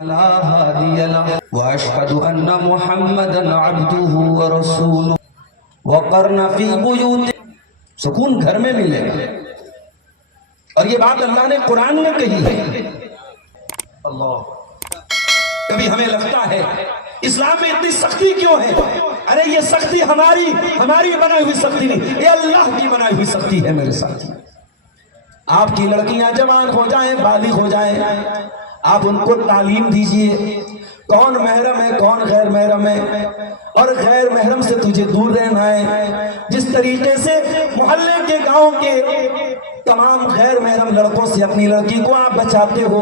لا هادي له واشهد ان محمدا عبده ورسوله وقرن فی بیوت سکون گھر میں ملے گا. اور یہ بات اللہ نے قرآن میں کہی ہے. اللہ کبھی ہمیں لگتا ہے اسلام میں اتنی سختی کیوں ہے؟ ارے یہ سختی ہماری بنائی ہوئی سختی نہیں، یہ اللہ کی بنائی ہوئی سختی ہے میرے ساتھی. آپ کی لڑکیاں جوان ہو جائیں، بالغ ہو جائیں، آپ ان کو تعلیم دیجئے کون محرم ہے کون غیر محرم ہے، اور غیر محرم سے تجھے دور رہنا ہے. جس طریقے سے محلے کے گاؤں کے تمام غیر محرم لڑکوں سے اپنی لڑکی کو آپ بچاتے ہو،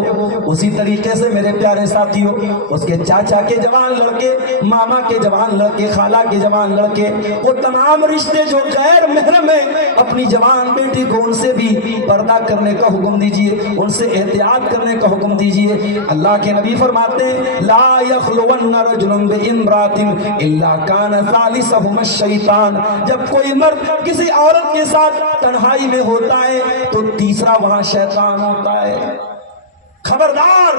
اسی طریقے سے میرے پیارے ساتھیوں اس کے چاچا کے جوان لڑکے، ماما کے جوان لڑکے، خالہ کے جوان لڑکے، وہ تمام رشتے جو غیر محرم ہیں، اپنی جوان بیٹی کو ان سے بھی پردہ کرنے کا حکم دیجئے، ان سے احتیاط کرنے کا حکم دیجئے. اللہ کے نبی فرماتے ہیں لا یخلون رجل بامرأۃ الا کان ثالثہما الشیطان. جب کوئی مرد کسی عورت کے ساتھ تنہائی میں ہوتا ہے تو تیسرا وہاں شیطان ہوتا ہے. خبردار،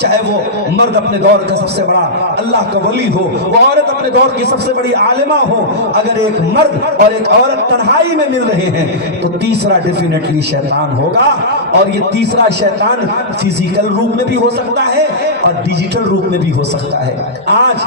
چاہے وہ مرد اپنے دور کا سب سے بڑا اللہ کا ولی ہو، وہ عورت اپنے دور کی سب سے بڑی عالمہ ہو، اگر ایک مرد اور ایک عورت تنہائی میں مل رہے ہیں تو تیسرا ڈیفینیٹلی شیطان ہوگا. اور یہ تیسرا شیطان فزیکل روپ میں بھی ہو سکتا ہے اور ڈیجیٹل روپ میں بھی ہو سکتا ہے. آج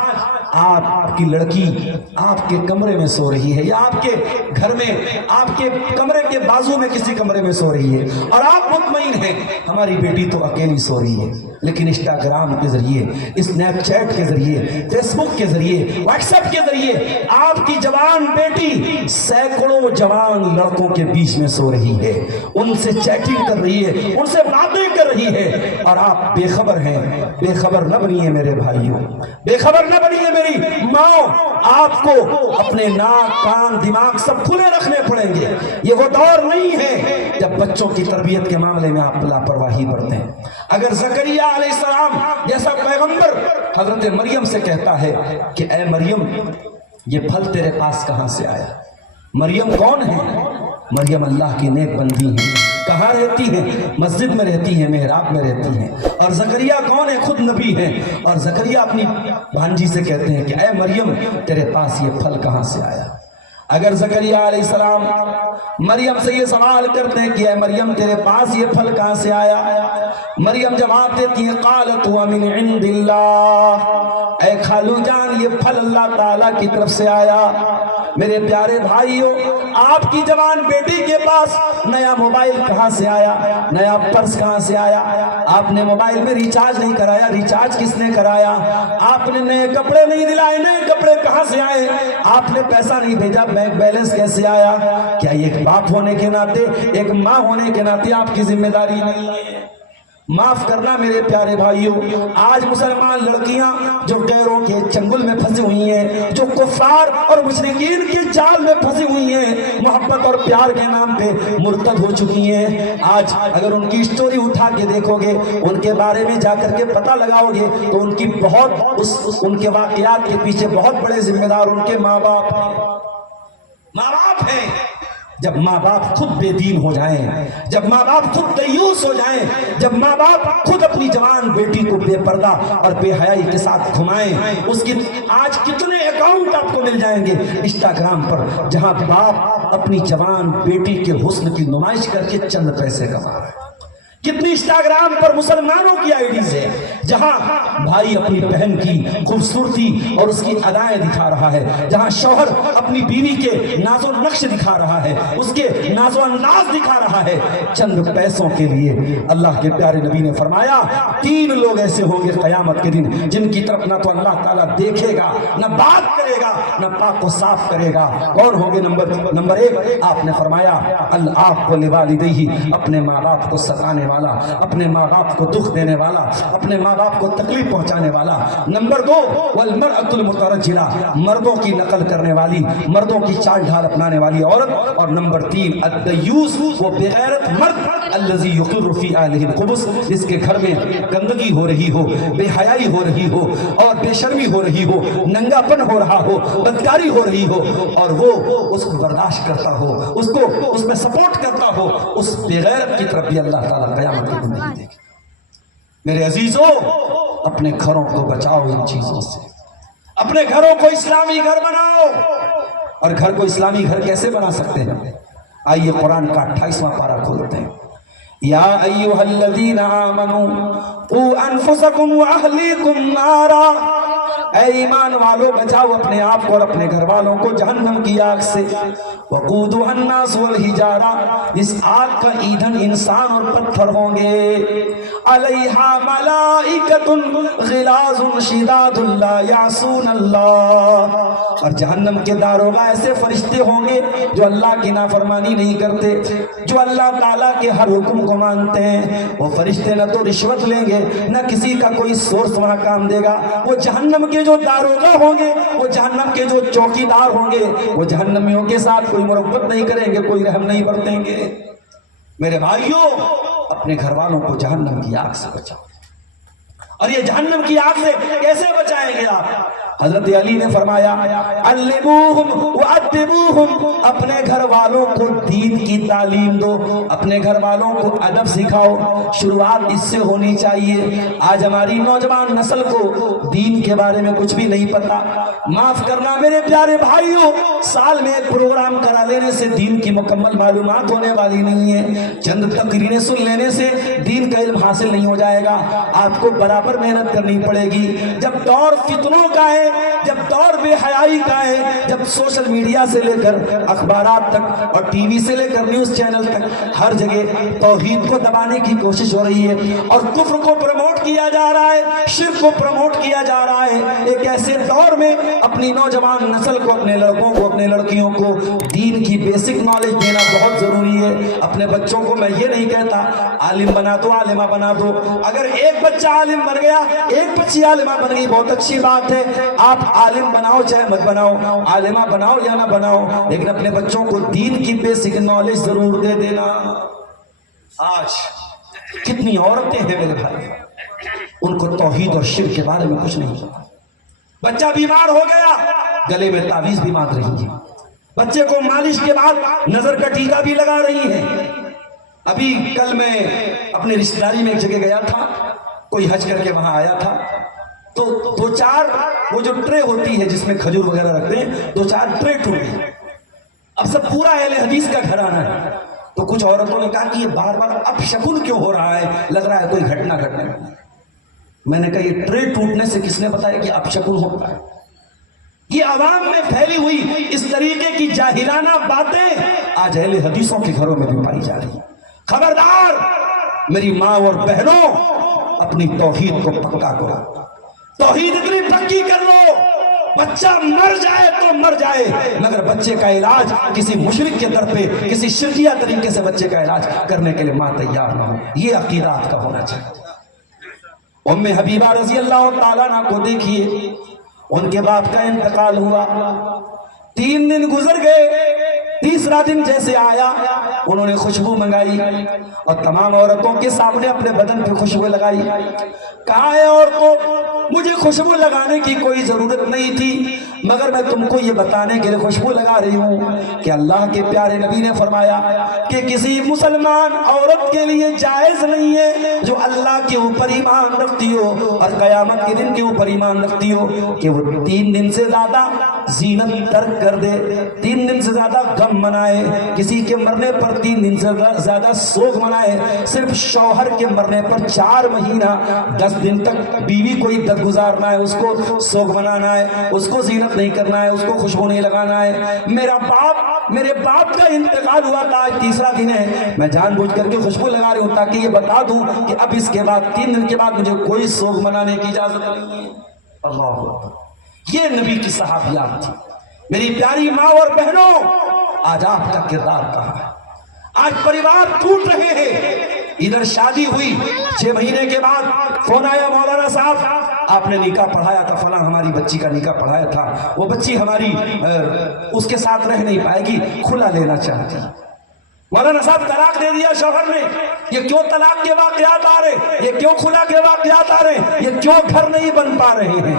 آپ کی لڑکی آپ کے کمرے میں سو رہی ہے، یا آپ کے گھر میں آپ کے کمرے کے بازو میں کسی کمرے میں سو رہی ہے، اور آپ مطمئن ہیں ہماری بیٹی تو اکیلی سو رہی ہے، لیکن انسٹاگرام کے ذریعے، اسنیپ چیٹ کے ذریعے، فیس بک کے ذریعے، واٹس ایپ کے ذریعے آپ کی جوان بیٹی سینکڑوں جوان لڑکوں کے بیچ میں سو رہی ہے، ان سے چیٹنگ کر رہی ہے، ان سے باتیں کر رہی ہے، اور آپ بے خبر ہیں. بے خبر نہ بنیے میرے بھائیوں، بے خبر نہ بنیے میری ماں. آپ کو اپنے ناک کان دماغ سب کھلے رکھنے پڑیں گے. یہ وہ دور نہیں ہے جب بچوں کی تربیت کے معاملے میں آپ لاپرواہی برتیں. اگر زکریا علیہ السلام جیسا پیغمبر حضرت مریم سے کہتا ہے کہ اے مریم یہ پھل تیرے پاس کہاں سے آیا؟ مریم کون ہے؟ مریم اللہ کی نیک بندی ہے. کہاں رہتی ہیں؟ مسجد میں رہتی ہیں، محراب میں رہتی ہیں. اور زکریا کون ہے؟ خود نبی ہیں. اور زکریا اپنی بھانجی سے کہتے ہیں کہ اے مریم تیرے پاس یہ پھل کہاں سے آیا؟ اگر زکریا علیہ السلام مریم سے یہ سوال کرتے ہیں کہ اے مریم تیرے پاس یہ پھل کہاں سے آیا، مریم جواب دیتی ہیں قالت هو من عند اللہ. اے خالو جان یہ پھل اللہ تعالیٰ کی طرف سے آیا. میرے پیارے بھائیوں، آپ کی جوان بیٹی کے پاس نیا موبائل کہاں سے آیا؟ نیا پرس کہاں سے آیا؟ آپ نے موبائل میں ریچارج نہیں کرایا، ریچارج کس نے کرایا؟ آپ نے نئے کپڑے نہیں دلائے، نئے کپڑے کہاں سے آئے؟ آپ نے پیسہ نہیں بھیجا، بینک بیلنس کیسے آیا؟ کیا ایک باپ ہونے کے ناطے، ایک ماں ہونے کے ناطے آپ کی ذمہ داری نہیں ہے؟ معاف کرنا میرے پیارے بھائیوں، آج مسلمان لڑکیاں جو غیروں کے چنگل میں پھنسی ہوئی ہیں، جو کفار اور مشرکین کے جال میں پھنسی ہوئی ہیں، محبت اور پیار کے نام پہ مرتد ہو چکی ہیں، آج اگر ان کی سٹوری اٹھا کے دیکھو گے، ان کے بارے میں جا کر کے پتہ لگاؤ گے تو ان کی ان کے واقعات کے پیچھے بہت بڑے ذمہ دار ان کے ماں باپ ہیں. جب ماں باپ خود بے دین ہو جائیں، جب ماں باپ خود دیوس ہو جائیں، جب ماں باپ خود اپنی جوان بیٹی کو بے پردہ اور بے حیائی کے ساتھ گھمائیں، اس کی آج کتنے اکاؤنٹ آپ کو مل جائیں گے انسٹاگرام پر جہاں باپ اپنی جوان بیٹی کے حسن کی نمائش کر کے چند پیسے کما رہے ہیں. کتنی انسٹاگرام پر مسلمانوں کی آئیڈیز ہے جہاں بھائی اپنی بہن کی خوبصورتی اور اس کی ادائیں دکھا رہا ہے، جہاں شوہر اپنی بیوی کے ناز و نقش دکھا رہا ہے، اس کے ناز و انداز دکھا رہا ہے چند پیسوں کے لیے. اللہ کے پیارے نبی نے فرمایا 3 لوگ ایسے ہوں گے قیامت کے دن جن کی طرف نہ تو اللہ تعالیٰ دیکھے گا، نہ بات کرے گا، نہ پاک و صاف کرے گا. کون ہوں گے؟ نمبر 1 آپ نے فرمایا العاق لوالدیہ، اپنے ماں باپ کو ستانے والا، اپنے ماں باپ کو دکھ دینے والا، اپنے ماں باپ کو تکلیف پہنچانے والا. نمبر 2 والمرأة المترجلہ، مردوں کی نقل کرنے والی، مردوں کی چال ڈھال اپنانے والی عورت. اور نمبر 3 الدیوس، وہ بغیرت مرد الذی یقر فی اہلہ الخبث، جس کے گھر میں گندگی ہو رہی ہو، بے حیائی ہو رہی ہو اور بے شرمی ہو رہی ہو، ننگا پن ہو رہا ہو، بدکاری ہو رہی ہو، اور وہ اس کو برداشت کرتا ہو، اس میں سپورٹ کرتا ہو، اس بغیرت کی طرف بھی اللہ تعالیٰ قیامت کے دن نہیں دیکھے. میرے عزیزوں، اپنے گھروں کو بچاؤ ان چیزوں سے، اپنے گھروں کو اسلامی گھر بناؤ۔ اور گھر کو اسلامی گھر کیسے بنا سکتے ہیں؟ آئیے قرآن کا 28واں پارہ کھولتے ہیں۔ یا ایھا الذین آمنوا قوا انفسکم واہلیکم نارا، اے ایمان والو بچاؤ اپنے آپ کو اور اپنے گھر والوں کو جہنم کی آگ سے۔ وقودها الناس والحجارہ، اس آگ کا ایندھن انسان اور پتھر ہوں گے۔ علیہا ملائکۃ غلاظ شداد لا یعصون اللہ، اور جہنم کے داروغہ ایسے فرشتے ہوں گے جو اللہ کی نافرمانی نہیں کرتے، جو اللہ تعالیٰ کے ہر حکم کو مانتے ہیں۔ وہ فرشتے نہ تو رشوت لیں گے، نہ کسی کا کوئی سورس وہاں کام دے گا۔ وہ جہنم کے جو داروغہ ہوں گے، وہ جہنم کے جو چوکیدار ہوں گے، وہ جہنمیوں کے ساتھ کوئی مربت نہیں کریں گے، کوئی رحم نہیں برتیں گے۔ میرے بھائیوں، اپنے گھر والوں کو جہنم کی آگ سے بچاؤ۔ اور یہ جہنم کی آگ سے کیسے بچائیں گے آپ؟ حضرت علی نے فرمایا علموہم وادبوہم، اپنے گھر والوں کو دین کی تعلیم دو، اپنے گھر والوں کو ادب سکھاؤ۔ شروعات اس سے ہونی چاہیے۔ آج ہماری نوجوان نسل کو دین کے بارے میں کچھ بھی نہیں پتا۔ معاف کرنا میرے پیارے بھائیوں، سال میں ایک پروگرام کرا لینے سے دین کی مکمل معلومات ہونے والی نہیں ہے، چند تقریریں سن لینے سے دین کا علم حاصل نہیں ہو جائے گا۔ آپ کو برابر محنت کرنی پڑے گی۔ جب دور فتنوں کا ہے، جب دور بے حیائی کا ہے، جب سوشل میڈیا سے لے کر اخبارات تک اور ٹی وی سے لے کر نیوز چینل تک ہر جگہ توحید کو دبانے کی کوشش ہو رہی ہے اور کفر کو پروموٹ کیا جا رہا ہے، شرک کو پروموٹ کیا جا رہا ہے، ایک ایسے دور میں اپنی نوجوان نسل کو، اپنے لڑکوں کو، اپنے لڑکیوں کو دین کی بیسک نالج دینا بہت ضروری ہے۔ اپنے بچوں کو میں یہ نہیں کہتا عالم بنا دو، عالمہ بنا دو۔ اگر ایک بچہ عالم بن گیا، ایک بچی عالمہ بن گئی، بہت اچھی بات ہے۔ آپ عالم بناؤ چاہے مت بناؤ، عالمہ بناؤ یا نہ بناؤ، لیکن اپنے بچوں کو دین کی بیسک نالج ضرور دے دینا۔ آج کتنی عورتیں ہیں میرے بھائی، ان کو توحید اور شرک کے بارے میں کچھ نہیں پتا۔ بچہ بیمار ہو گیا، گلے میں تعویذ بھی باندھ رہی ہے، بچے کو مالش کے بعد نظر کا ٹیکا بھی لگا رہی ہے۔ ابھی کل میں اپنے رشتہ داری میں ایک جگہ گیا تھا، کوئی حج کر کے وہاں آیا تھا، تو دو چار وہ جو ٹرے ہوتی ہے جس میں کھجور وغیرہ رکھتے ہیں، دو چار ٹرے ٹوٹ گئی۔ اب سب پورا اہل حدیث کا گھرانہ ہے، تو کچھ عورتوں نے کہا کہ یہ بار بار اب شکن کیوں ہو رہا ہے، لگ رہا ہے کوئی گھٹنا گھٹنے والی۔ میں نے کہا یہ ٹرے ٹوٹنے سے کس نے بتایا کہ اب شکن ہوتا ہے؟ یہ عوام میں پھیلی ہوئی اس طریقے کی جاہلانہ باتیں آج اہل حدیثوں کے گھروں میں بھی پائی جا رہی ہیں۔ خبردار میری ماں اور بہنوں، اپنی توحید کو پکا کرو، توحید اتنی پکی کر لو، بچہ مر جائے تو مر جائے، مگر بچے کا علاج کسی مشرک کے در پہ، کسی شرکیہ طریقے سے بچے کا علاج کرنے کے لیے ماں تیار نہ ہو۔ یہ عقیدہ آپ کا ہونا چاہیے۔ ام حبیبہ رضی اللہ تعالیٰ عنہ کو دیکھیے، ان کے باپ کا انتقال ہوا، 3 دن گزر گئے، تیسرا دن جیسے آیا انہوں نے خوشبو منگائی اور تمام عورتوں کے سامنے اپنے بدن پہ خوشبو لگائی۔ کہا ہے عورتوں، مجھے خوشبو لگانے کی کوئی ضرورت نہیں تھی، مگر میں تم کو یہ بتانے کے لیے خوشبو لگا رہی ہوں کہ اللہ کے پیارے نبی نے فرمایا کہ کسی مسلمان عورت کے لیے جائز نہیں ہے جو اللہ کے اوپر ایمان رکھتی ہو اور قیامت کے دن کے اوپر ایمان رکھتی ہو کہ وہ 3 دن سے زیادہ زینت ترک کر دے، 3 دن سے زیادہ غم منائے، کسی کے مرنے پر 3 دن سے زیادہ سوگ منائے، صرف شوہر کے مرنے پر 4 مہینہ 10 دن تک بیوی کو عدت گزارنا ہے، اس کو سوگ منانا ہے، اس کو زینت نہیں کرنا ہے، اس کو خوشبو نہیں لگانا ہے۔ میرے باپ کا انتقال ہوا تھا، آج تیسرا دن ہے، میں جان بوجھ کر کے خوشبو لگا رہی ہوں تاکہ یہ بتا دوں کہ اب اس کے بعد 3 دن کے بعد مجھے کوئی سوگ منانے کی اجازت نہیں ہے۔ اللہ اکبر، یہ نبی کی صحابیات تھی۔ میری پیاری ماں اور بہنوں، آج آپ کا کردار کہاں ہے؟ آج پریوار ٹوٹ رہے ہیں۔ ادھر شادی ہوئی، 6 مہینے کے بعد فون آیا، مولانا صاحب آپ نے نکاح پڑھایا تھا، فلاں ہماری بچی کا نکاح پڑھایا تھا، وہ بچی ہماری اس کے ساتھ رہ نہیں پائے گی، کھلا لینا چاہتی۔ مولانا صاحب طلاق دے دیا شوہر نے، یہ کیوں طلاق کے واقعات آ رہے، یہ کیوں کھلا کے واقعات آ رہے، یہ کیوں گھر نہیں بن پا رہے ہیں؟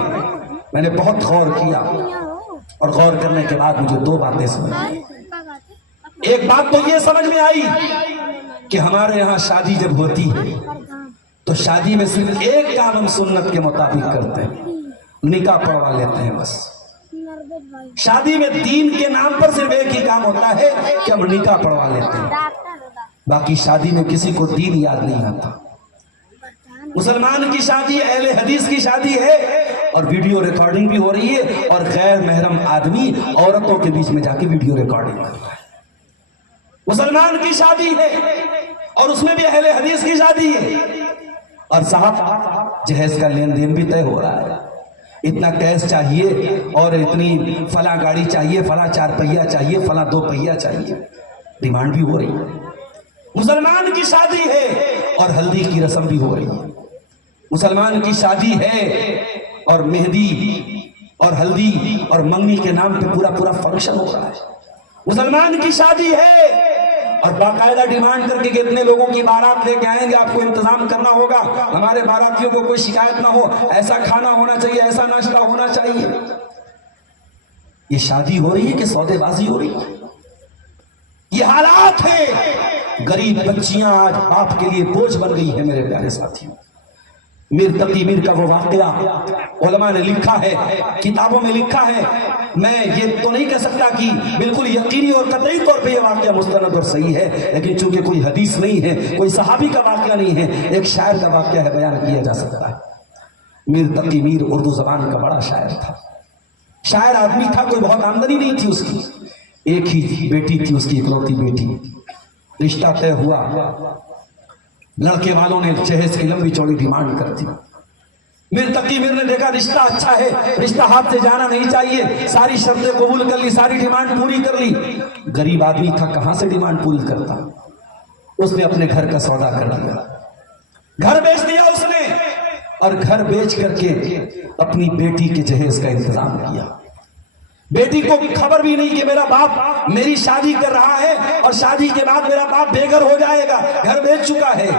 میں نے بہت غور کیا اور غور کرنے کے بعد مجھے 2 باتیں سمجھ آئی۔ ایک بات تو یہ سمجھ میں آئی کہ ہمارے یہاں شادی جب ہوتی ہے تو شادی میں صرف ایک کام ہم سنت کے مطابق کرتے ہیں، نکاح پڑھوا لیتے ہیں بس۔ شادی میں دین کے نام پر صرف ایک ہی کام ہوتا ہے کہ ہم نکاح پڑھوا لیتے ہیں، باقی شادی میں کسی کو دین یاد نہیں آتا۔ مسلمان کی شادی اہل حدیث کی شادی ہے اور ویڈیو ریکارڈنگ بھی ہو رہی ہے، اور غیر محرم آدمی عورتوں کے بیچ میں جا کے ویڈیو ریکارڈنگ کر رہا ہے۔ مسلمان کی شادی ہے اور اس میں بھی اہل حدیث کی شادی ہے، اور صاحب جہیز کا لین دین بھی طے ہو رہا ہے، اتنا کیش چاہیے اور اتنی فلاں گاڑی چاہیے، فلاں 4 پہیہ چاہیے، فلاں 2 پہیہ چاہیے، ڈیمانڈ بھی ہو رہی ہے۔ مسلمان کی شادی ہے اور ہلدی کی رسم بھی ہو رہی ہے۔ مسلمان کی شادی ہے اور مہندی اور ہلدی اور منگنی کے نام پہ پورا فنکشن ہو رہا ہے۔ مسلمان کی شادی ہے اور باقاعدہ ڈیمانڈ کر کے کتنے لوگوں کی بارات لے کے آئیں گے، آپ کو انتظام کرنا ہوگا، ہمارے باراتیوں کو کوئی شکایت نہ ہو، ایسا کھانا ہونا چاہیے، ایسا ناشتہ ہونا چاہیے۔ یہ شادی ہو رہی ہے کہ سودے بازی ہو رہی ہے؟ یہ حالات ہیں۔ غریب بچیاں آج باپ کے لیے بوجھ بن گئی ہیں میرے پیارے ساتھیوں۔ میر تقی میر کا وہ واقعہ علماء نے لکھا ہے، کتابوں میں لکھا ہے، میں یہ تو نہیں کہہ سکتا کہ بالکل یقینی اور قطعی طور پہ یہ واقعہ مستند اور صحیح ہے، لیکن چونکہ کوئی حدیث نہیں ہے، کوئی صحابی کا واقعہ نہیں ہے، ایک شاعر کا واقعہ ہے، بیان کیا جا سکتا ہے۔ میر تقی میر اردو زبان کا بڑا شاعر تھا، شاعر آدمی تھا، کوئی بہت آمدنی نہیں تھی اس کی، ایک ہی بیٹی تھی اس کی، اکلوتی بیٹی۔ رشتہ طے ہوا، لڑکے والوں نے جہیز کی لمبی چوڑی ڈیمانڈ کر دی۔ میر تقی میر نے دیکھا رشتہ اچھا ہے، رشتہ ہاتھ سے جانا نہیں چاہیے، ساری شرطیں قبول کر لی، ساری ڈیمانڈ پوری کر لی۔ غریب آدمی تھا، کہاں سے ڈیمانڈ پوری کرتا؟ اس نے اپنے گھر کا سودا کر لیا، گھر بیچ دیا اس نے، اور گھر بیچ کر کے اپنی بیٹی کے جہیز کا انتظام کیا۔ بیٹی کو خبر بھی نہیں کہ میرا باپ میری شادی کر رہا ہے اور شادی کے بعد میرا باپ بے گھر ہو جائے گا، گھر بیچ چکا ہے۔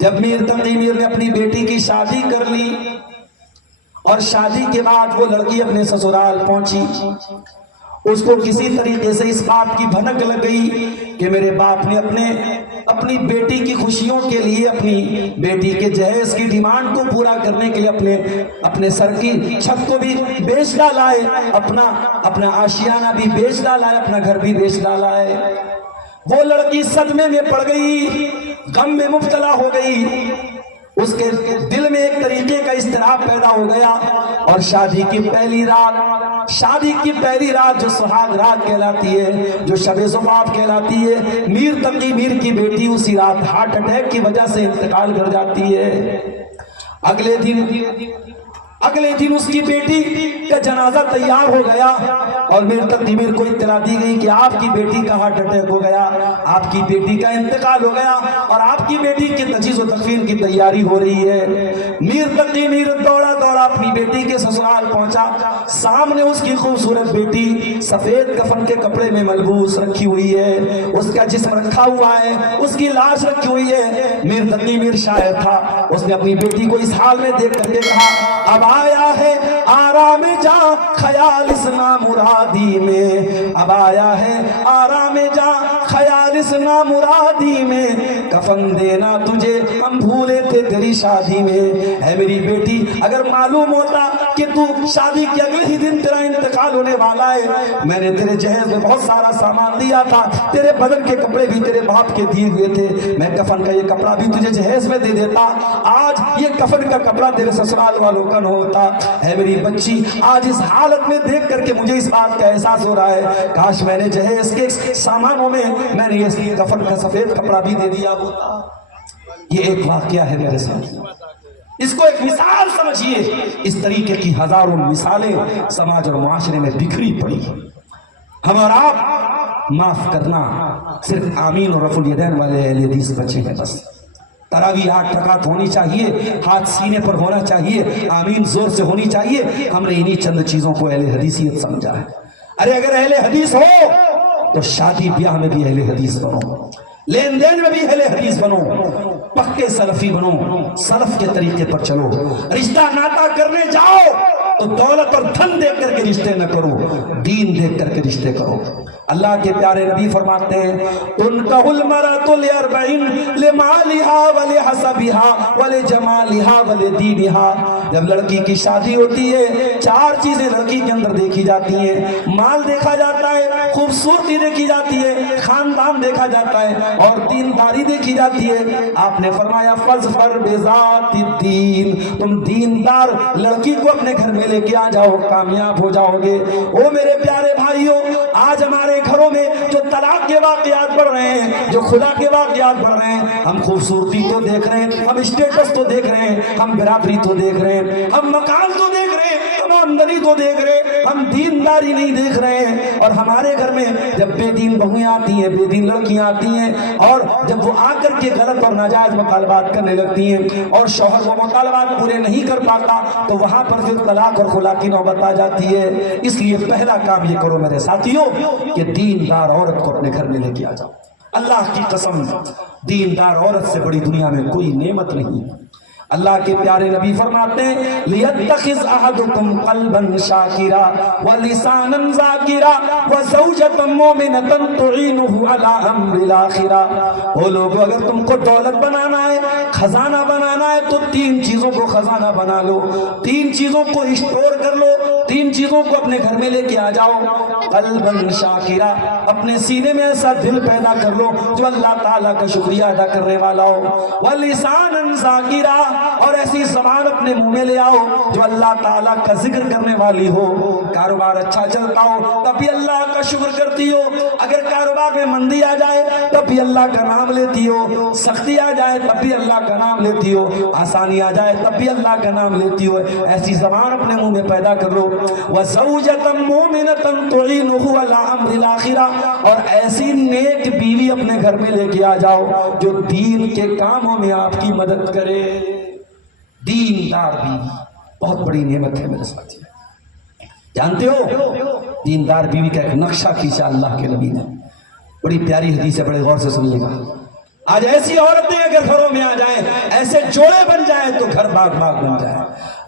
جب میر تقی میر نے اپنی بیٹی کی شادی کر لی اور شادی کے بعد وہ لڑکی اپنے سسرال پہنچی، اس کو کسی طریقے سے اس بات کی بھنک لگ گئی کہ میرے باپ نے اپنی بیٹی کی خوشیوں کے لیے اپنی بیٹی کے جہیز کی ڈیمانڈ کو پورا کرنے کے لیے اپنے سر کی چھت کو بھی بیچ ڈالا ہے، اپنا آشیانہ بھی بیچ ڈالا ہے، اپنا گھر بھی بیچ ڈالا ہے۔ وہ لڑکی صدمے میں پڑ گئی، غم میں مبتلا ہو گئی، اس کے دل میں ایک طریقے کا اضطراب پیدا ہو گیا، اور شادی کی پہلی رات جو سہاگ رات کہلاتی ہے، جو شب زفاف کہلاتی ہے، میر تقی میر کی بیٹی اسی رات ہارٹ اٹیک کی وجہ سے انتقال کر جاتی ہے۔ اگلے دن اس کی بیٹی کا جنازہ تیار ہو گیا اور میر تقی میر کو اطلاع دی گئی کہ آپ کی بیٹی کا ہارٹ اٹیک ہو گیا، آپ کی بیٹی کا انتقال ہو گیا اور آپ کی بیٹی کی تجہیز و تکفین کی تیاری ہو رہی ہے۔ میر تقی میر دوڑا اپنی بیٹی کے سسرال پہنچا، سامنے اس کی خوبصورت بیٹی سفید کفن کے کپڑے میں ملبوس رکھی ہوئی ہے، اس کا جسم رکھا ہوا ہے، اس کی لاش رکھی ہوئی ہے۔ میر تقی میر شاعر تھا، اس نے اپنی بیٹی کو اس حال میں دیکھ کر کے کہا، اب آیا ہے آرام جا خیال اس نامرادی میں، اب آیا ہے آرام جا خیال اس نامرادی میں، کفن دینا تجھے ہم بھولے تھے تیری شادی میں۔ اے میری بیٹی، اگر معلوم ہوتا کہ تو شادی کے اگلے ہی دن تیرا انتقال ہونے والا ہے، میں نے تیرے جہیز میں بہت سارا سامان دیا تھا، تیرے بدن کے کپڑے بھی تیرے باپ کے دیے ہوئے تھے، میں کفن کا یہ کپڑا بھی تجھے جہیز میں دے دیتا، آج یہ کفن کا کپڑا تیرے سسرال والوں کا نہ ہوتا۔ اے میری بچی، آج اس حالت میں دیکھ کر کے مجھے اس بات کا احساس ہو رہا ہے، کاش میں نے جہیز کے سامانوں میں میں نے یہ کفن کا سفید کپڑا بھی دے دیا ہوتا۔ یہ ایک واقعہ ہے میرے ساتھ، اس کو ایک مثال سمجھیے، اس طریقے کی ہزاروں مثالیں سماج اور معاشرے میں بکھری پڑی۔ ہم اور آپ معاف کرنا، صرف آمین اور رفع الیدین والے اہل حدیث بچے ہیں بس۔ تراویح 8 رکعت ہونی چاہیے، ہاتھ سینے پر ہونا چاہیے، آمین زور سے ہونی چاہیے۔ ہم نے انہی چند چیزوں کو اہل حدیثیت سمجھا ہے۔ ارے اگر اہل حدیث ہو تو شادی بیاہ میں بھی اہل حدیث بنو، لین دین میں بھی اہل حدیث بنو، پکے سلفی بنو، سلف کے طریقے پر چلو، رشتہ ناتا کرنے جاؤ تو دولت اور دھن دیکھ کر کے رشتے نہ کرو، دین دیکھ کر کے رشتے کرو۔ اللہ کے پیارے نبی فرماتے ہیں تنکح المرأة لأربعین لمالها ولحسبها ولجمالها ولدینها، جب لڑکی کی شادی ہوتی ہے 4 چیزیں لڑکی کے اندر دیکھی جاتی ہیں، مال دیکھا جاتا ہے، خوبصورتی دیکھی جاتی ہے، خاندان دیکھا جاتا ہے، اور دینداری دیکھی جاتی ہے۔ آپ نے فرمایا فاظفر بذات الدین، تم دیندار لڑکی کو اپنے گھر میں لے کے آ جاؤ، کامیاب ہو جاؤ گے۔ او میرے پیارے بھائیوں، آج ہمارے گھروں میں جو طلاق کے واقعات بڑھ رہے ہیں، جو خدا کے واقعات بڑھ رہے ہیں، ہم خوبصورتی تو دیکھ رہے ہیں، ہم اسٹیٹس تو دیکھ رہے ہیں، ہم برادری تو دیکھ رہے ہیں، ہم مکان تو دیکھ رہے ہیں، ہم آمدنی تو دیکھ رہے ہیں، ہم دینداری نہیں دیکھ رہے ہیں۔ اور ہمارے گھر میں جب بے دین بہویں آتی ہیں، بے دین لڑکیاں آتی ہیں، اور جب وہ آ کر کے غلط اور ناجائز مطالبات کرنے لگتی ہیں اور شوہر وہ مطالبات پورے نہیں کر پاتا، تو وہاں پر پھر طلاق اور خلا کی نوبت آ جاتی ہے۔ اس لیے پہلا کام یہ کرو میرے ساتھیوں کہ دیندار عورت کو اپنے گھر میں لے کے آ جاؤ۔ اللہ کی قسم، دیندار عورت سے بڑی دنیا میں کوئی نعمت نہیں۔ اللہ کے پیارے نبی فرماتے ہیں لِيَتَّخِذْ أَحَدُكُمْ قَلْبًا شَاكِرًا وَلِسَانًا ذَاكِرًا وَزَوْجَةً مُؤْمِنَةً تُعِينُهُ عَلَىٰ أَمْرِ الْآخِرَةِ۔ وہ لوگوں، اگر تم کو دولت بنانا ہے، خزانہ بنانا ہے، تو 3 چیزوں کو خزانہ بنا لو، 3 چیزوں کو اسٹور کر لو، 3 چیزوں کو اپنے گھر میں لے کے آ جاؤ۔ قلبًا شاکرا، اپنے سینے میں ایسا دل پیدا کر لو جو اللہ تعالیٰ کا شکریہ ادا کرنے والا ہو۔ وَلِسَانًا ذَاكِرًا، اور ایسی زبان اپنے منہ میں لے آؤ جو اللہ تعالیٰ کا ذکر کرنے والی ہو۔ کاروبار اچھا چلتا ہو تب بھی اللہ کا شکر کرتی ہو، اگر کاروبار میں مندی آ جائے تب بھی اللہ کا نام لیتی ہو، سختی آ جائے تب بھی اللہ کا نام لیتی ہو، آسانی آ جائے تب بھی اللہ کا نام لیتی ہو۔ ایسی زبان اپنے منہ میں پیدا کر لو۔ وَزَوْجَةً مُؤْمِنَةً تُعِينُهُ عَلَىٰ أَمْرِ الْآخِرَةِ، اور ایسی نیک بیوی اپنے گھر میں لے کے آ جاؤ جو دین کے کاموں میں آپ کی مدد کرے۔ دیندار بیوی بہت بڑی نعمت ہے میرے ساتھی، جانتے ہو دیندار بیوی کا ایک نقشہ کھینچا اللہ کے نبی نے، بڑی پیاری حدیث ہے، بڑے غور سے سنیے گا۔ آج ایسی عورتیں اگر گھروں میں آ جائیں، ایسے جوڑے بن جائیں تو گھر باغ باغ بن جائے۔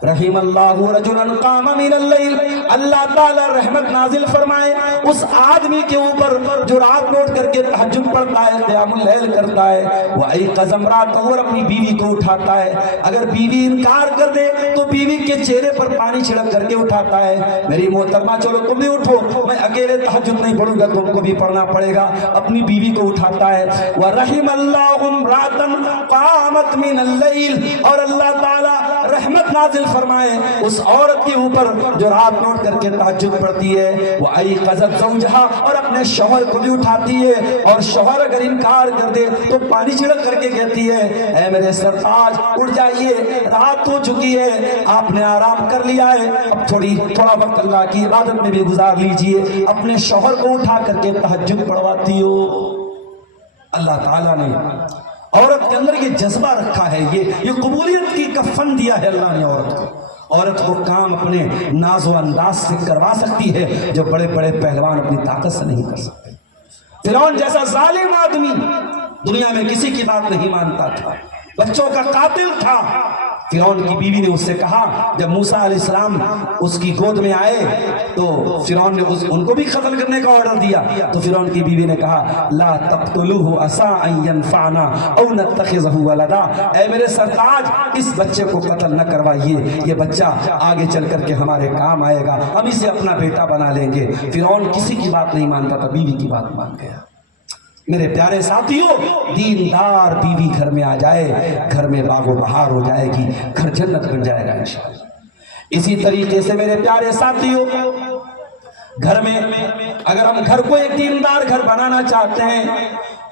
رحم اللہ رجلا قام من اللیل، اللہ تعالی رحمت نازل فرمائے اس آدمی کے اوپر جو رات لوٹ کر کے تہجد پڑھتا ہے، قیام اللیل کرتا ہے، وَأَيْقَظَ امْرَأَتَهُ، اور اپنی بیوی کو اٹھاتا ہے۔ اگر بیوی انکار کر دے تو بیوی کے چہرے پر پانی چھڑک کر کے اٹھاتا ہے، میری محترمہ چلو تم بھی اٹھو، میں اکیلے تہجد نہیں پڑھوں گا، تم کو بھی پڑھنا پڑے گا، اپنی بیوی کو اٹھاتا ہے۔ وَرَحِمَ اللَّهُ امْرَأَةً قَامَتْ مِنَ اللَّيْلِ، اور اللہ تعالی رحمت نازل فرمائے اس عورت کے اوپر جو رات لوٹ کر کے تہجد پڑھتی ہے۔ وَأَيْقَظَتْ زَوْجَهَا، اور اپنے شوہر کو بھی اٹھاتی ہے، اور شوہر اگر انکار کر دے تو پانی چھڑک کر کے کہتی ہے اے میرے سرتاج اٹھ جائیے، رات ہو چکی ہے، آپ نے آرام کر لیا ہے، اب تھوڑا وقت اللہ کی عبادت میں بھی گزار لیجئے۔ اپنے شوہر کو اٹھا کر کے تہجد پڑھواتی ہو۔ اللہ تعالیٰ نے عورت کے اندر یہ جذبہ رکھا ہے، یہ قبولیت کی کفن دیا ہے اللہ نے عورت کو۔ عورت کو کام اپنے ناز و انداز سے کروا سکتی ہے جو بڑے بڑے پہلوان اپنی طاقت سے نہیں کر سکتے۔ فرعون جیسا ظالم آدمی دنیا میں کسی کی بات نہیں مانتا تھا، بچوں کا قاتل تھا۔ فرعون کی بیوی نے اس سے کہا، جب موسیٰ علیہ السلام اس کی گود میں آئے تو فرعون نے ان کو بھی قتل کرنے کا آرڈر دیا، تو فرعون کی بیوی نے کہا لا تقتلوه عسى ان ينفعنا او نتخذه ولدا، اے میرے سرتاج اس بچے کو قتل نہ کروائیے، یہ بچہ آگے چل کر کے ہمارے کام آئے گا، ہم اسے اپنا بیٹا بنا لیں گے۔ فرعون کسی کی بات نہیں مانتا تھا، بیوی کی بات مان گیا۔ میرے پیارے ساتھیوں، دیندار بیوی گھر میں آ جائے، گھر میں باغ و بہار ہو جائے گی، گھر جنت بن جائے گا انشاءاللہ۔ اسی طریقے سے میرے پیارے ساتھیوں، گھر میں اگر ہم گھر کو ایک دیندار گھر بنانا چاہتے ہیں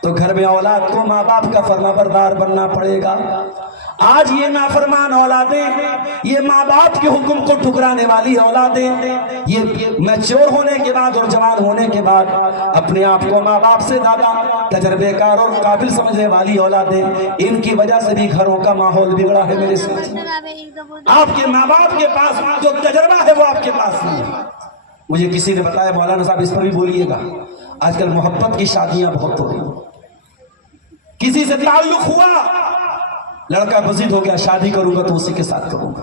تو گھر میں اولاد کو ماں باپ کا فرما بردار بننا پڑے گا۔ آج یہ نافرمان اولادیں، یہ ماں باپ کے حکم کو ٹھکرانے والی اولادیں، یہ میچور ہونے کے بعد اور جوان ہونے کے بعد اپنے آپ کو ماں باپ سے زیادہ تجربے کار اور قابل سمجھنے والی اولادیں، ان کی وجہ سے بھی گھروں کا ماحول بگڑا ہے میرے ساتھ۔ آپ کے ماں باپ کے پاس جو تجربہ ہے وہ آپ کے پاس نہیں ہے۔ مجھے کسی نے بتایا، مولانا صاحب اس پر بھی بولیے گا، آج کل محبت کی شادیاں بہت ہو رہی ہیں، کسی سے تعلق ہوا، لڑکا بزد ہو گیا، شادی کروں گا تو اسی کے ساتھ کروں گا،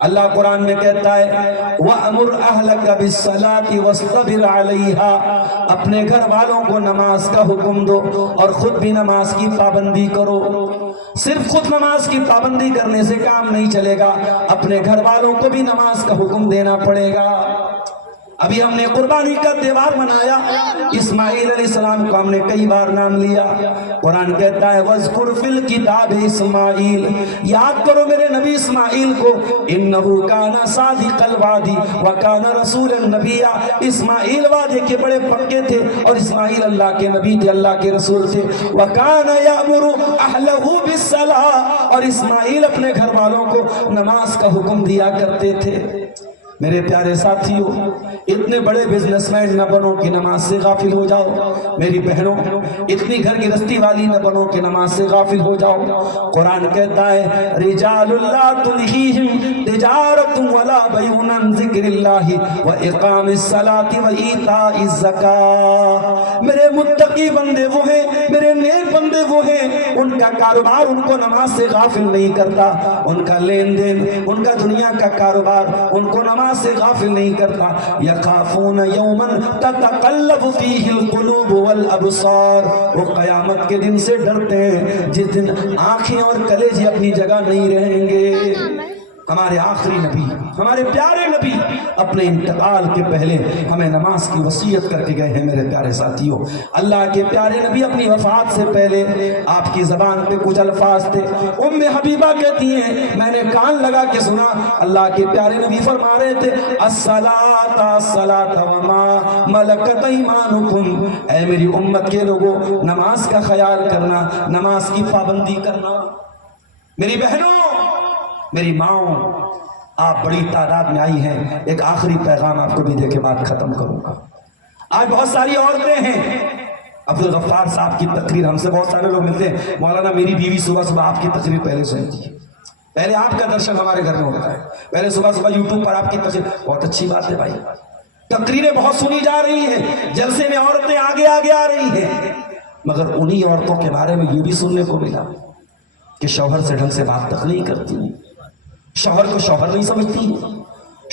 اللہ قرآن میں کہتا ہے وَأَمُرْ أَهْلَكَ بِالصَّلَاةِ وَاسْتَبِرْ عَلَيْهَا، اپنے گھر والوں کو نماز کا حکم دو اور خود بھی نماز کی پابندی کرو۔ صرف خود نماز کی پابندی کرنے سے کام نہیں چلے گا، اپنے گھر والوں کو بھی نماز کا حکم دینا پڑے گا۔ ابھی ہم نے قربانی کا تہوار منایا، اسماعیل علیہ السلام کو ہم نے کئی بار نام لیا۔ قرآن کہتا ہے وَاذْكُرْ فِي الْكِتَابِ اسماعیل، یاد کرو میرے نبی اسماعیل کو، إِنَّهُ كَانَ صَادِقَ الْوَعْدِ وَكَانَ رَسُولًا نَبِيًّا، اسماعیل وعدے کے بڑے پکے تھے اور اسماعیل اللہ کے نبی تھے، اللہ کے رسول تھے۔ وَكَانَ يَأْمُرُ أَهْلَهُ بِالصَّلَاةِ، اور اسماعیل اپنے گھر والوں کو نماز کا حکم دیا کرتے تھے۔ میرے پیارے ساتھیوں، اتنے بڑے بزنس مین نہ بنو کہ نماز سے غافل ہو جاؤ۔ میری بہنوں، اتنی گھر گرہستی والی نہ بنو کہ نماز سے غافل ہو جاؤ۔ قرآن کہتا ہے رجال لا تلہیہم تجارت ولا بیع عن ذکر اللہ واقام الصلاۃ وایتاء الزکاۃ، میرے متقی بندے وہ ہیں، میرے نیک بندے وہ ہیں، ان کا کاروبار ان کو نماز سے غافل نہیں کرتا، ان کا لین دین، ان کا دنیا کا کاروبار ان کو نماز سے غافل نہیں کرتا۔ یخافون یوما تتقلب فیہ القلوب والابصار، وہ قیامت کے دن سے ڈرتے ہیں جس دن آنکھیں اور کلیجے اپنی جگہ نہیں رہیں گے۔ ہمارے آخری نبی، ہمارے پیارے نبی اپنے انتقال کے پہلے ہمیں نماز کی وصیت کر کے گئے ہیں۔ میرے پیارے ساتھیوں، اللہ کے پیارے نبی اپنی وفات سے پہلے آپ کی زبان پہ کچھ الفاظ تھے۔ ام حبیبہ کہتی ہیں میں نے کان لگا کے سنا، اللہ کے پیارے نبی فرما رہے تھے الصلاۃ الصلاۃ وما ملکت ایمانکم، اے میری امت کے لوگوں نماز کا خیال کرنا، نماز کی پابندی کرنا۔ میری بہنوں، میری ماؤں، آپ بڑی تعداد میں آئی ہیں، ایک آخری پیغام آپ کو بھی دے کے بات ختم کروں گا۔ آج بہت ساری عورتیں ہیں، عبدالغفار صاحب کی تقریر ہم سے بہت سارے لوگ ملتے ہیں، مولانا میری بیوی صبح صبح آپ کی تقریر پہلے سنتی ہے، پہلے آپ کا درشن ہمارے گھر میں ہوتا ہے، پہلے صبح صبح یوٹیوب پر آپ کی تقریر، بہت اچھی بات ہے بھائی، تقریریں بہت سنی جا رہی ہیں، جلسے میں عورتیں آگے آگے آ رہی ہیں، مگر انہی عورتوں کے بارے میں یہ بھی سننے کو ملا کہ شوہر سے ڈھنگ سے بات تک نہیں کرتی، شوہر کو شوہر نہیں سمجھتی،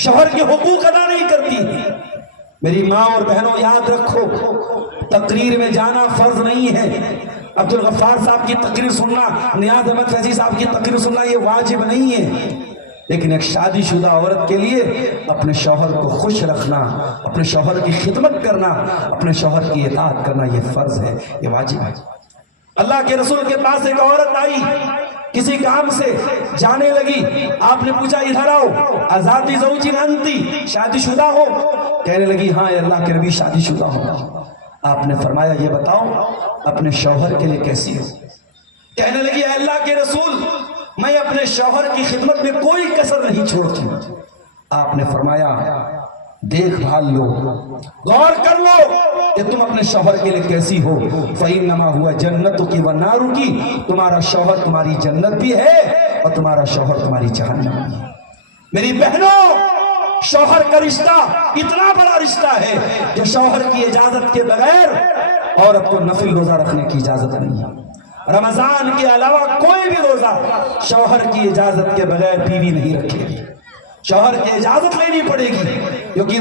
شوہر کے حقوق ادا نہیں کرتی۔ میری ماں اور بہنوں یاد رکھو، تقریر میں جانا فرض نہیں ہے، عبدالغفار صاحب کی تقریر سننا، نیاز احمد فیضی صاحب کی تقریر سننا یہ واجب نہیں ہے، لیکن ایک شادی شدہ عورت کے لیے اپنے شوہر کو خوش رکھنا، اپنے شوہر کی خدمت کرنا، اپنے شوہر کی اطاعت کرنا یہ فرض ہے، یہ واجب ہے۔ اللہ کے رسول کے پاس ایک عورت آئی، کسی کام سے جانے لگی، آپ نے پوچھا ادھر آؤ، آزادی زوجین انتی، شادی شدہ ہو؟ کہنے لگی ہاں اے اللہ کے نبی شادی شدہ ہو۔ آپ نے فرمایا یہ بتاؤ اپنے شوہر کے لیے کیسی ہو؟ کہنے لگی اے اللہ کے رسول میں اپنے شوہر کی خدمت میں کوئی کسر نہیں چھوڑتی۔ آپ نے فرمایا دیکھ بھال لو، غور کر لو کہ تم اپنے شوہر کے لیے کیسی ہو، فَإِنَّمَا هُوَ جَنَّتُكِ وَالنَّارُكِ، تمہارا شوہر تمہاری جنت بھی ہے اور تمہارا شوہر تمہاری جہنم بھی ہے۔ میری بہنوں، شوہر کا رشتہ اتنا بڑا رشتہ ہے کہ شوہر کی اجازت کے بغیر عورت کو نفل روزہ رکھنے کی اجازت نہیں ہے۔ رمضان کے علاوہ کوئی بھی روزہ شوہر کی اجازت کے بغیر بیوی نہیں رکھے گی، شوہر کی اجازت لینی پڑے گی، کیونکہ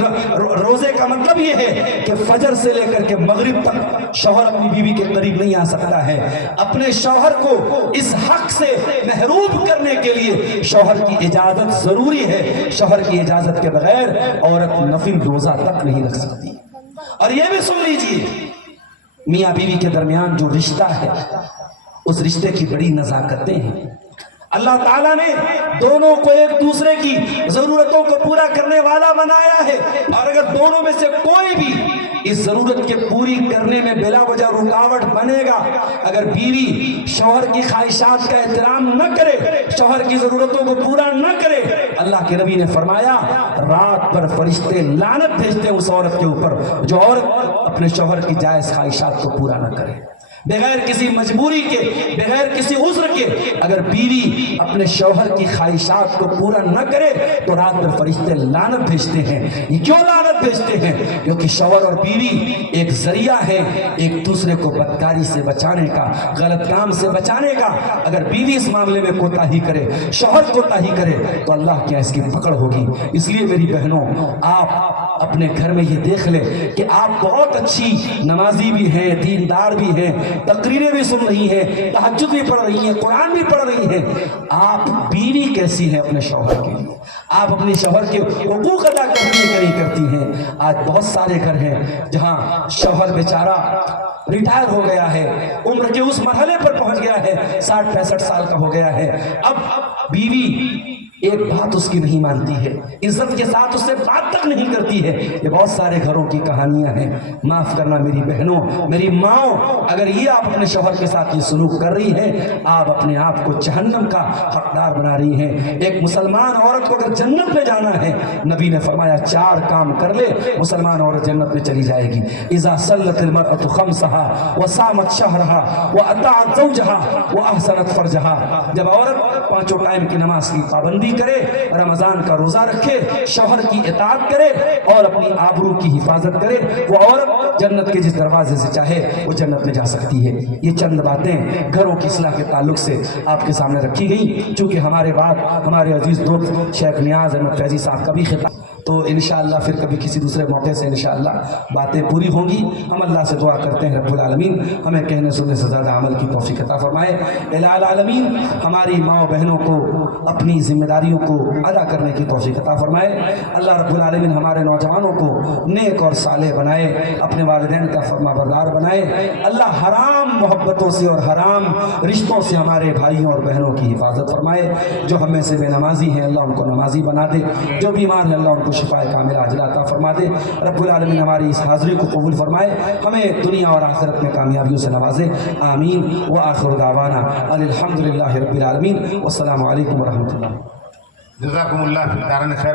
روزے کا مطلب یہ ہے کہ فجر سے لے کر کے مغرب تک شوہر اپنی بیوی کے قریب نہیں آ سکتا ہے۔ اپنے شوہر کو اس حق سے محروم کرنے کے لیے شوہر کی اجازت ضروری ہے، شوہر کی اجازت کے بغیر عورت نفل روزہ تک نہیں رکھ سکتی۔ اور یہ بھی سن لیجئے، میاں بیوی کے درمیان جو رشتہ ہے اس رشتے کی بڑی نزاکتیں ہیں۔ اللہ تعالیٰ نے دونوں کو ایک دوسرے کی ضرورتوں کو پورا کرنے والا بنایا ہے، اور اگر دونوں میں سے کوئی بھی اس ضرورت کے پوری کرنے میں بلا وجہ رکاوٹ بنے گا، اگر بیوی شوہر کی خواہشات کا احترام نہ کرے، شوہر کی ضرورتوں کو پورا نہ کرے، اللہ کے نبی نے فرمایا رات پر فرشتے لعنت بھیجتے اس عورت کے اوپر جو عورت اپنے شوہر کی جائز خواہشات کو پورا نہ کرے۔ بغیر کسی مجبوری کے، بغیر کسی عذر کے اگر بیوی اپنے شوہر کی خواہشات کو پورا نہ کرے تو رات میں فرشتے لعنت بھیجتے ہیں۔ یہ کیوں لعنت بھیجتے ہیں؟ کیونکہ شوہر اور بیوی ایک ذریعہ ہے ایک دوسرے کو بدکاری سے بچانے کا، غلط کام سے بچانے کا۔ اگر بیوی اس معاملے میں کوتاہی کرے، شوہر کوتاہی کرے تو اللہ کیا اس کی پکڑ ہوگی۔ اس لیے میری بہنوں، آپ اپنے گھر میں یہ دیکھ لیں کہ آپ بہت اچھی نمازی بھی ہیں، دیندار بھی ہیں، تقریریں بھی سن رہی ہیں، تہجد بھی پڑھ رہی ہیں، قرآن بھی پڑھ رہی ہیں، آپ بیوی کیسی ہیں اپنے شوہر کے لیے؟ آپ اپنے شوہر کے حقوق ادا کرتی ہیں کہ نہیں کرتی ہیں؟ آج بہت سارے گھر ہیں جہاں شوہر بیچارہ ریٹائر ہو گیا ہے، عمر کے اس مرحلے پر پہنچ گیا ہے، 60-65 سال کا ہو گیا ہے، اب بیوی ایک بات اس کی نہیں مانتی ہے، عزت کے ساتھ اس سے بات تک نہیں کرتی ہے۔ یہ بہت سارے گھروں کی کہانیاں ہیں۔ معاف کرنا میری بہنوں، میری ماؤں، اگر یہ آپ اپنے شوہر کے ساتھ یہ سلوک کر رہی ہیں، آپ اپنے آپ کو جہنم کا حقدار بنا رہی ہیں۔ ایک مسلمان عورت کو اگر جنت میں جانا ہے، نبی نے فرمایا 4 کام کر لے، مسلمان عورت جنت میں چلی جائے گی۔ اذا صلت المرأة خمسها وصامت شهرها واطاعت زوجها واحسنت فرجها، جب عورت 5 ٹائم کی نماز کی پابندی کرے، رمضان کا روزہ رکھے، شوہر کی اطاعت کرے اور اپنی آبرو کی حفاظت کرے، وہ عورت جنت کے جس دروازے سے چاہے وہ جنت میں جا سکتی ہے۔ یہ چند باتیں گھروں کی اصلاح کے تعلق سے آپ کے سامنے رکھی گئی، چونکہ ہمارے بعد ہمارے عزیز دوست شیخ نیاز احمد فیضی صاحب کا بھی خطاب، تو انشاءاللہ پھر کبھی کسی دوسرے موقع سے انشاءاللہ باتیں پوری ہوں گی۔ ہم اللہ سے دعا کرتے ہیں رب العالمین ہمیں کہنے سننے سے زیادہ عمل کی توفیق عطا فرمائے۔ الہ العالمین ہماری ماں بہنوں کو اپنی ذمہ داریوں کو ادا کرنے کی توفیق عطا فرمائے۔ اللہ رب العالمین ہمارے نوجوانوں کو نیک اور صالح بنائے، اپنے والدین کا فرما بردار بنائے۔ اللہ حرام محبتوں سے اور حرام رشتوں سے ہمارے بھائیوں اور بہنوں کی حفاظت فرمائے۔ جو ہم میں سے بے نمازی ہیں اللہ ان کو نمازی بنا دے، جو بیمار ہیں اللہ ان کو شفاء کاملہ عاجلہ عطا فرما دے۔ رب العالمین ہماری اس حاضری کو قبول فرمائے، ہمیں دنیا اور آخرت میں کامیابیوں سے نوازے، آمین۔ وآخر دعوانا ان الحمدللہ رب العالمین، والسلام علیکم ورحمۃ اللہ۔ جزاکم اللہ خیر۔